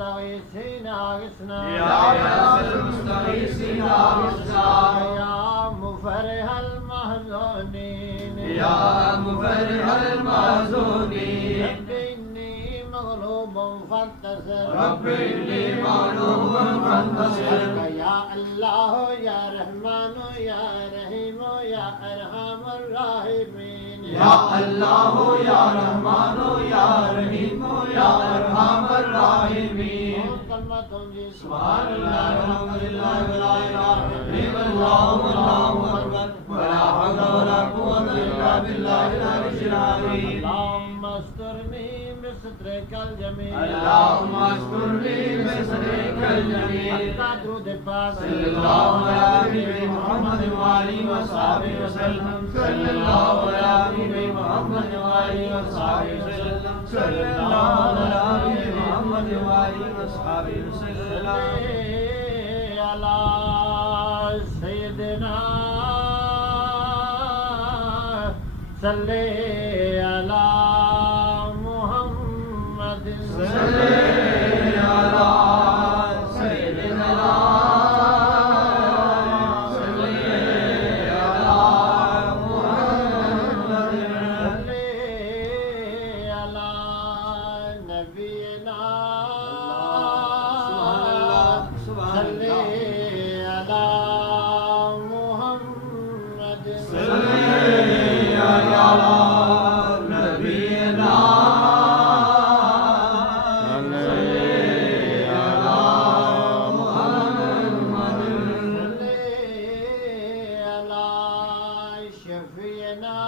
المستغيثين أغثنا يا غياث المستغيثين أغثنا يا مفرح المحزونين يا مفرح المحزونين رب إني مغلوب فانتصر رب إني مغلوب فانتصر يا الله يا رحمن يا رحيم يا أرحم الراحمين يا الله يا رحمن يا رحيم يا أرحم الراحمين سبحان الله والحمد لله ولا إله إلا الله والله أكبر ولا حول ولا قوة إلا بالله العلي العظيم اللهم استرني بسترك الجميل اللهم استرني بسترك الجميل درود پاک صلى الله على نبي محمد وآله وصحبه وسلم صلى الله على نبي محمد وآله وصحبه وسلم صلى الله على نبي محمد وآله وصحبه وسلم على سيدنا صلي على محمد صلي على سيدنا صلي على محمد صلي على نبينا صلي على محمد صلي على نبينا صلي على محمد صلي على شفيعنا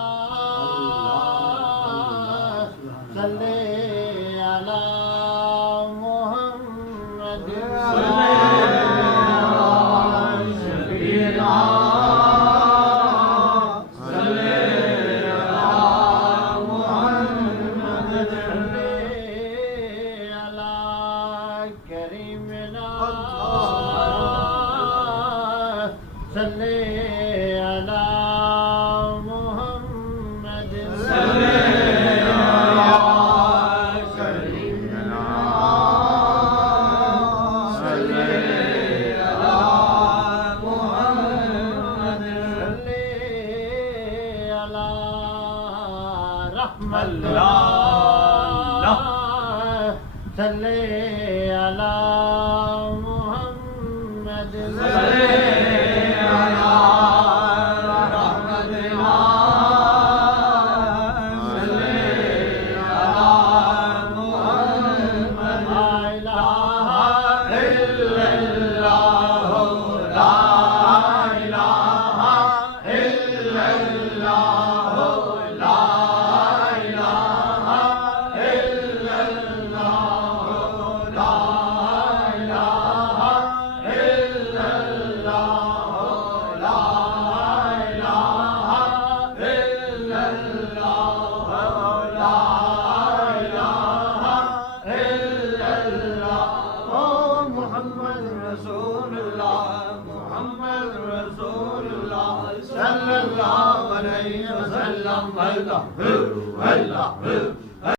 صلي على محمد صلي على كريمنا صلي على محمد صلي صلي على محمد صلي على رحمة الله صلي على محمد لا إله إلا الله لا إله إلا الله لا إله إلا الله لا إله إلا الله لا إله إلا الله لا إله إلا الله محمد رسول الله محمد رسول الله صلى الله عليه وسلم الله الله